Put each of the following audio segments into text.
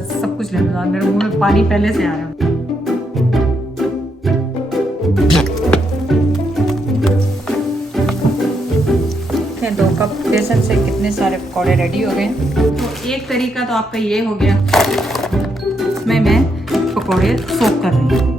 सब कुछ लेने दो। मेरे मुंह में पानी पहले से आ रहा है। दो कप बेसन से कितने सारे पकौड़े रेडी हो गए। तो एक तरीका तो आपका ये हो गया, इसमें मैं पकौड़े सोक कर रही हूँ।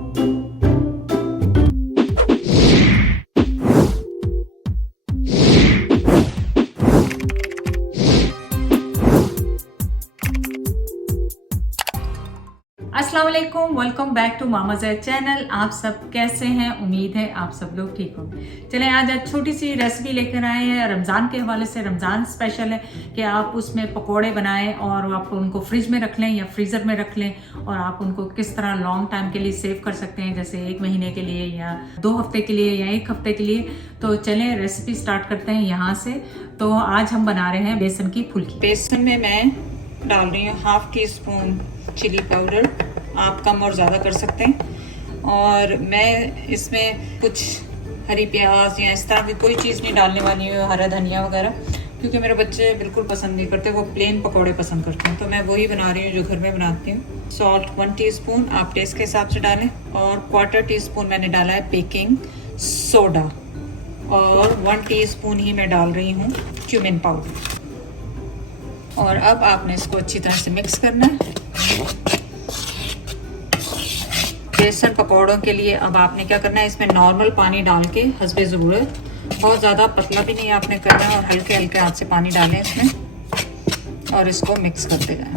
अस्सलाम वालेकुम, welcome back to Mama Zaid channel. आप सब कैसे हैं? उम्मीद है आप सब लोग ठीक होंगे। चलें आज छोटी सी रेसिपी लेकर आए हैं रमज़ान के हवाले से। रमज़ान स्पेशल है कि आप उसमें पकोड़े बनाएं और आप उनको फ्रिज में रख लें या फ्रीज़र में रख लें, और आप उनको किस तरह लॉन्ग टाइम के लिए सेव कर सकते हैं, जैसे 1 महीने के लिए या 2 हफ्ते के लिए या 1 हफ्ते के लिए। तो चलें रेसिपी स्टार्ट करते हैं यहाँ से। तो आज हम बना रहे हैं बेसन की फुल्की। बेसन में मैं डाल रही हूँ 1/2 टी-स्पून चिली पाउडर, आप कम और ज़्यादा कर सकते हैं। और मैं इसमें कुछ हरी प्याज या इस तरह की कोई चीज़ नहीं डालने वाली हूँ, हरा धनिया वगैरह, क्योंकि मेरे बच्चे बिल्कुल पसंद नहीं करते, वो प्लेन पकौड़े पसंद करते हैं। तो मैं वही बना रही हूँ जो घर में बनाती हूँ। सॉल्ट 1 टीस्पून आप टेस्ट के हिसाब से डालें, और 1/4 टीस्पून मैंने डाला है बेकिंग सोडा, और 1 टीस्पून ही मैं डाल रही हूँ क्यूमिन पाउडर। और अब आपने इसको अच्छी तरह से मिक्स करना है। बेसन पकौड़ों के लिए अब आपने क्या करना है, इसमें नॉर्मल पानी डाल के हस्बे ज़रूरत, बहुत ज़्यादा पतला भी नहीं आपने करना है, और हल्के हल्के हाथ से पानी डालें इसमें और इसको मिक्स करते जाएं।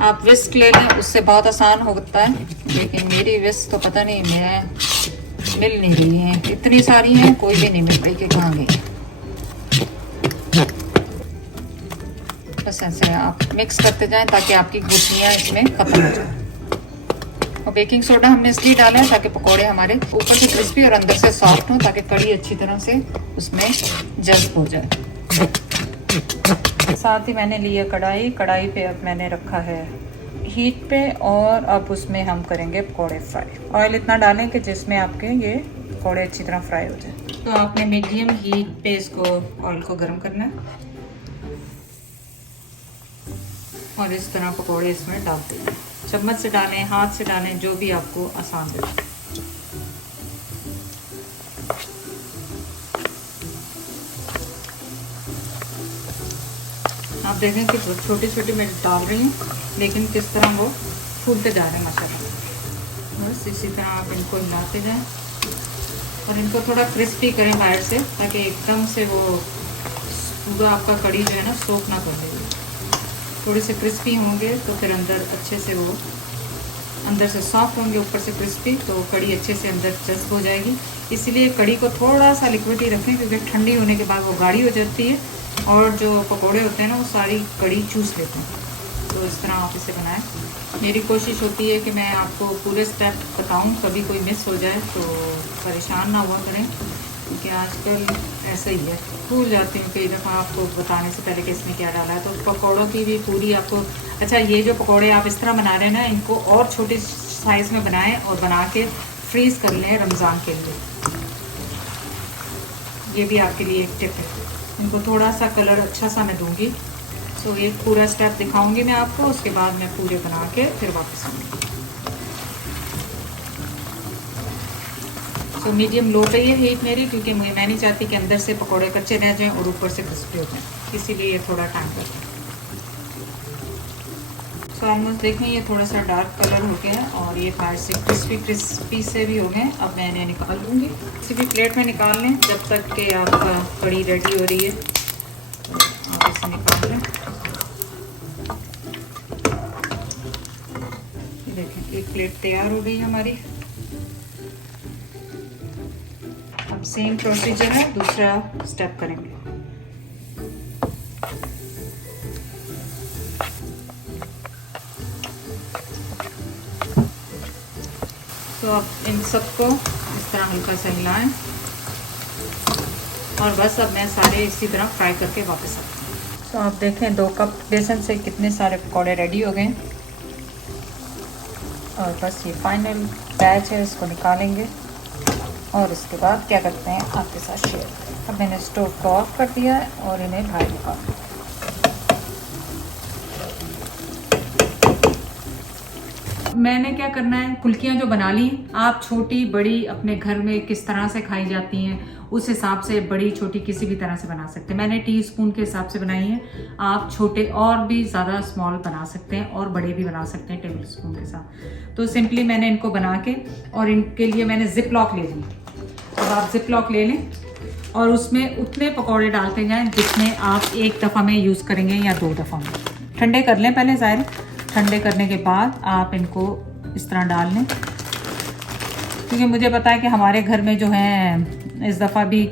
आप विस्क ले लें, उससे बहुत आसान होता है, लेकिन मेरी विस्क तो पता नहीं मैं मिल नहीं रही है, इतनी सारी हैं कोई भी नहीं मिल रही कि कहाँ गई। बस ऐसे आप मिक्स करते जाएं ताकि आपकी गुठलियाँ इसमें खत्म हो जाए। और बेकिंग सोडा हमने इसलिए डाला है ताकि पकोड़े हमारे ऊपर से क्रिस्पी और अंदर से सॉफ्ट हो, ताकि कड़ी अच्छी तरह से उसमें जज्ब हो जाए। साथ ही मैंने लिया कढ़ाई पे अब मैंने रखा है हीट पे, और अब उसमें हम करेंगे पकोड़े फ्राई। ऑयल इतना डालें कि जिसमें आपके ये पकोड़े अच्छी तरह फ्राई हो जाए। तो आपने मीडियम हीट पे इसको ऑयल को गर्म करना है, और इस तरह पकोड़े इसमें डालते हैं। चम्मच से डालें, हाथ से डालें, जो भी आपको आसान लगे। आप देखें कि छोटे छोटे मैं डाल रही हूँ, लेकिन किस तरह वो फूलते जा रहे हैं माशाल्लाह। बस इसी तरह आप इनको हिलाते जाएं, और इनको थोड़ा क्रिस्पी करें बाहर से, ताकि एकदम से वो पूरा आपका कड़ी जो है ना सोख ना कर देगी। थोड़े से क्रिस्पी होंगे तो फिर अंदर अच्छे से वो अंदर से सॉफ्ट होंगे, ऊपर से क्रिस्पी, तो कड़ी अच्छे से अंदर जज्ब हो जाएगी। इसलिए कड़ी को थोड़ा सा लिक्विड ही रखें, क्योंकि ठंडी होने के बाद वो गाढ़ी हो जाती है, और जो पकोड़े होते हैं ना वो सारी कड़ी चूस लेते हैं। तो इस तरह आप इसे बनाएं। मेरी कोशिश होती है कि मैं आपको पूरे स्टेप बताऊं, कभी कोई मिस हो जाए तो परेशान ना हुआ करें, क्योंकि आजकल ऐसा ही है, भूल जाती हूँ कई दफ़ा आपको बताने से पहले कि इसमें क्या डाला है। तो पकौड़ों की भी पूरी आपको, अच्छा ये जो पकौड़े आप इस तरह बना रहे हैं ना, इनको और छोटे साइज़ में बनाएं और बना के फ्रीज़ कर लें रमज़ान के लिए। ये भी आपके लिए एक टिप है। इनको थोड़ा सा कलर अच्छा सा मैं दूँगी। सो एक पूरा स्टेप दिखाऊँगी मैं आपको, उसके बाद मैं पूरे बना के फिर वापस आऊँगी। तो मीडियम लो पे ये हीट मेरी, क्योंकि मैं नहीं चाहती कि अंदर से पकोड़े कच्चे रह जाएं और ऊपर से क्रिस्पी हो जाएं, इसीलिए ये थोड़ा टाइम लगता है। सो ऑलमोस्ट देखें ये थोड़ा सा डार्क कलर हो गया है, और ये बाहर से क्रिस्पी से भी हो गए। अब मैं इन्हें निकाल लूँगी, किसी भी प्लेट में निकाल लें जब तक कि आपका कड़ी रेडी हो रही है। आप इसे निकाल लें। ये देखें एक प्लेट तैयार हो गई हमारी। अब सेम प्रोसीजर है, दूसरा स्टेप करेंगे। तो अब इन सबको इस तरह हल्का सा हिलाएं, और बस अब मैं सारे इसी तरह फ्राई करके वापस आती हूँ। तो आप देखें 2 कप बेसन से कितने सारे पकौड़े रेडी हो गए, और बस ये फाइनल बैच है, इसको निकालेंगे और इसके बाद क्या करते हैं आपके साथ शेयर। अब मैंने स्टोव को ऑफ कर दिया है और इन्हें बाहर निकाल दिया। मैंने क्या करना है, फुल्कियाँ जो बना ली, आप छोटी बड़ी अपने घर में किस तरह से खाई जाती हैं उस हिसाब से बड़ी छोटी किसी भी तरह से बना सकते हैं। मैंने टीस्पून के हिसाब से बनाई है, आप छोटे और भी ज़्यादा स्मॉल बना सकते हैं और बड़े भी बना सकते हैं टेबल स्पून के साथ। तो सिंपली मैंने इनको बना के और इनके लिए मैंने जिप लॉक ले ली। अब आप जिप लॉक ले लें और उसमें उतने पकौड़े डालते जाएं जितने आप एक दफ़ा में यूज़ करेंगे या 2 दफ़ा में। ठंडे कर लें पहले, ज़ाहिर ठंडे करने के बाद आप इनको इस तरह डाल लें, क्योंकि मुझे पता है कि हमारे घर में जो है इस दफ़ा भी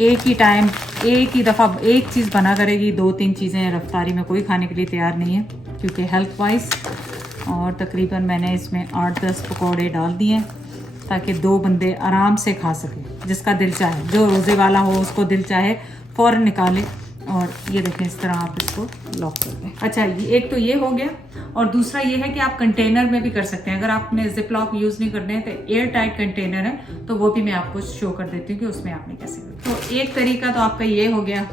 एक ही दफ़ा एक चीज़ बना करेगी, 2-3 चीज़ें रफ्तारी में कोई खाने के लिए तैयार नहीं है, क्योंकि हेल्थ वाइज। और तकरीबन मैंने इसमें 8-10 पकौड़े डाल दिए ताकि 2 बंदे आराम से खा सकें। जिसका दिल चाहे, जो रोज़े वाला हो उसको दिल चाहे फ़ौरन निकाले। और ये देखें, इस तरह आप इसको लॉक कर दें। अच्छा, ये एक तो ये हो गया, और दूसरा ये है कि आप कंटेनर में भी कर सकते हैं। अगर आपने जिप लॉक यूज़ नहीं करने हैं तो एयर टाइट कंटेनर है, तो वो भी मैं आपको शो कर देती हूँ कि उसमें आपने कैसे करना। तो एक तरीका तो आपका ये हो गया।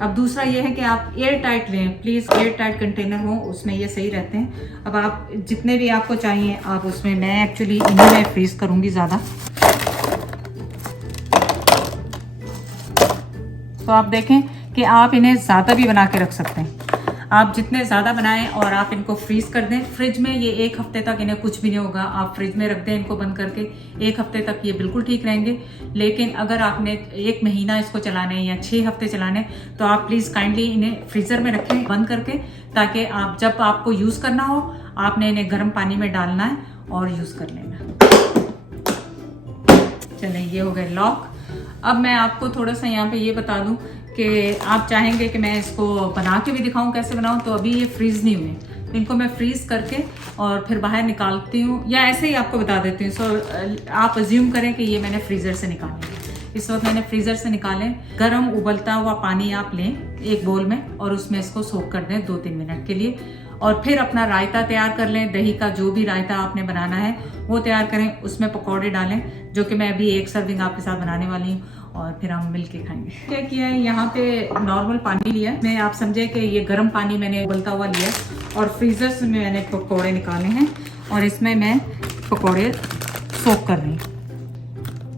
अब दूसरा ये है कि आप एयर टाइट लें, प्लीज़ एयर टाइट कंटेनर हो, उसमें ये सही रहते हैं। अब आप जितने भी आपको चाहिए आप उसमें, मैं एक्चुअली इन्हीं में फ्रीज़ करूँगी ज़्यादा। तो आप देखें कि आप इन्हें ज़्यादा भी बना के रख सकते हैं। आप जितने ज़्यादा बनाएं और आप इनको फ्रीज़ कर दें फ्रिज में, ये 1 हफ्ते तक इन्हें कुछ भी नहीं होगा। आप फ्रिज में रख दें इनको बंद करके, 1 हफ्ते तक ये बिल्कुल ठीक रहेंगे। लेकिन अगर आपने 1 महीना इसको चलाना है या 6 हफ्ते चलाने, तो आप प्लीज़ काइंडली इन्हें फ्रीज़र में रखें बंद करके, ताकि आप जब आपको यूज़ करना हो आपने इन्हें गर्म पानी में डालना है और यूज़ कर लेना। चलें, ये हो गए लॉक। अब मैं आपको थोड़ा सा यहाँ पे ये बता दूँ कि आप चाहेंगे कि मैं इसको बना के भी दिखाऊं कैसे बनाऊं, तो अभी ये फ्रीज़ नहीं हुए, इनको मैं फ्रीज़ करके और फिर बाहर निकालती हूँ, या ऐसे ही आपको बता देती हूँ। सो आप अज्यूम करें कि ये मैंने फ्रीज़र से निकाले। इस वक्त मैंने फ्रीज़र से निकाले। गर्म उबलता हुआ पानी आप लें एक बोल में और उसमें इसको सोक कर दें 2-3 मिनट के लिए, और फिर अपना रायता तैयार कर लें। दही का जो भी रायता आपने बनाना है वो तैयार करें, उसमें पकौड़े डालें, जो कि मैं अभी 1 सर्विंग आपके साथ बनाने वाली हूँ, और फिर हम मिलके खाएंगे। क्या किया है, यहाँ पे नॉर्मल पानी लिया है मैं, आप समझे कि ये गर्म पानी मैंने उबलता हुआ लिया, और फ्रीज़र से मैंने पकौड़े निकाले हैं और इसमें मैं पकौड़े सोक कर रही हूँ।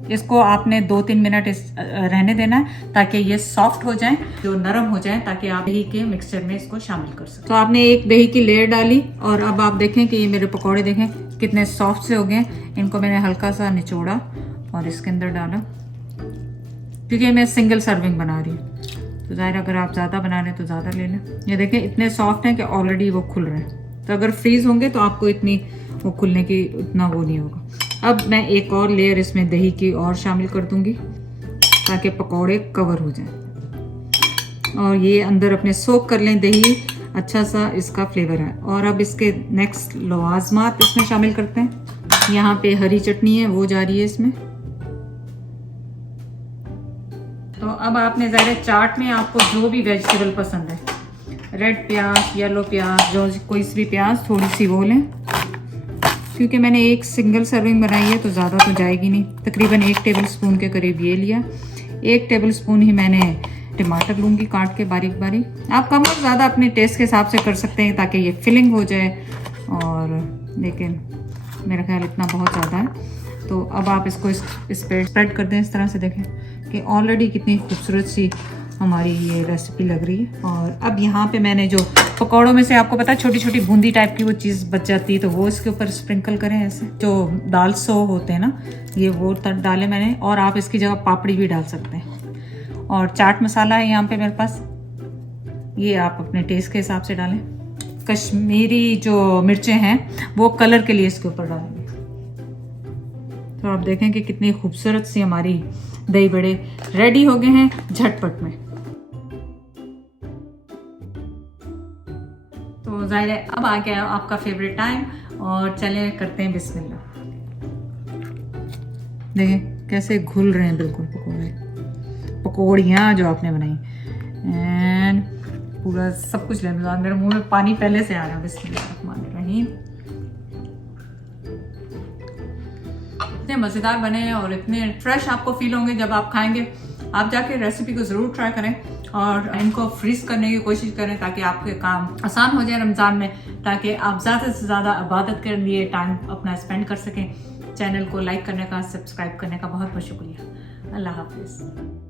इसको आपने 2-3 मिनट रहने देना है ताकि ये सॉफ्ट हो जाए, जो नरम हो जाए, ताकि आप दही के मिक्सचर में इसको शामिल कर सकें। तो आपने एक दही की लेयर डाली और अब आप देखें कि ये मेरे पकौड़े देखें कितने सॉफ्ट से हो गए। इनको मैंने हल्का सा निचोड़ा और इसके अंदर डाला, क्योंकि मैं सिंगल सर्विंग बना रही हूँ। तो ज़ाहिर अगर आप ज़्यादा बना रहे हैं तो ज़्यादा ले लें। ये देखें इतने सॉफ्ट हैं कि ऑलरेडी वो खुल रहे हैं। तो अगर फ्रीज़ होंगे तो आपको इतनी वो खुलने की उतना वो नहीं होगा। अब मैं एक और लेयर इसमें दही की और शामिल कर दूंगी ताकि पकौड़े कवर हो जाएं और ये अंदर अपने सोक कर लें दही, अच्छा सा इसका फ्लेवर है। और अब इसके नेक्स्ट लवाजमात इसमें शामिल करते हैं। यहाँ पे हरी चटनी है वो जा रही है इसमें। तो अब आपने ज़्यादा चाट में आपको जो भी वेजिटेबल पसंद है, रेड प्याज, येलो प्याज, जो कोई सी भी प्याज थोड़ी सी वो लें। क्योंकि मैंने एक सिंगल सर्विंग बनाई है तो ज़्यादा तो जाएगी नहीं, तकरीबन 1 टेबल स्पून के करीब ये लिया। 1 टेबल स्पून ही मैंने टमाटर लूँगी काट के बारीक बारीक। आप कम और ज़्यादा अपने टेस्ट के हिसाब से कर सकते हैं ताकि ये फिलिंग हो जाए, और लेकिन मेरा ख्याल इतना बहुत ज़्यादा है। तो अब आप इसको इस पर स्प्रेड कर दें इस तरह से। देखें कि ऑलरेडी कितनी खूबसूरत सी हमारी ये रेसिपी लग रही है। और अब यहाँ पे मैंने जो पकौड़ों में से आपको पता है छोटी छोटी बूंदी टाइप की वो चीज़ बच जाती है, तो वो इसके ऊपर स्प्रिंकल करें ऐसे। जो दाल सो होते हैं ना, ये वो डाले मैंने, और आप इसकी जगह पापड़ी भी डाल सकते हैं। और चाट मसाला है यहाँ पे मेरे पास, ये आप अपने टेस्ट के हिसाब से डालें। कश्मीरी जो मिर्चें हैं वो कलर के लिए इसके ऊपर डालेंगे। तो आप देखें कि कितनी खूबसूरत सी हमारी दही बड़े रेडी हो गए हैं झटपट में। तो ज़ाहिर है अब आ गया आपका फेवरेट टाइम, और चले करते हैं बिस्मिल्लाह। देखें कैसे घुल रहे हैं बिल्कुल पकौड़ियाँ जो आपने बनाई, एंड पूरा सब कुछ लेने दो। मेरे मुंह में पानी पहले से आ रहा है। बिस्मिल्लाहिर्रहमानिर्रहीम। इतने मज़ेदार बने हैं और इतने फ्रेश आपको फील होंगे जब आप खाएंगे। आप जाके रेसिपी को ज़रूर ट्राई करें और इनको फ्रीज करने की कोशिश करें ताकि आपके काम आसान हो जाए रमज़ान में, ताकि आप ज़्यादा से ज़्यादा इबादत के लिए टाइम अपना स्पेंड कर सकें। चैनल को लाइक करने का, सब्सक्राइब करने का बहुत बहुत शुक्रिया। अल्लाह हाफिज़।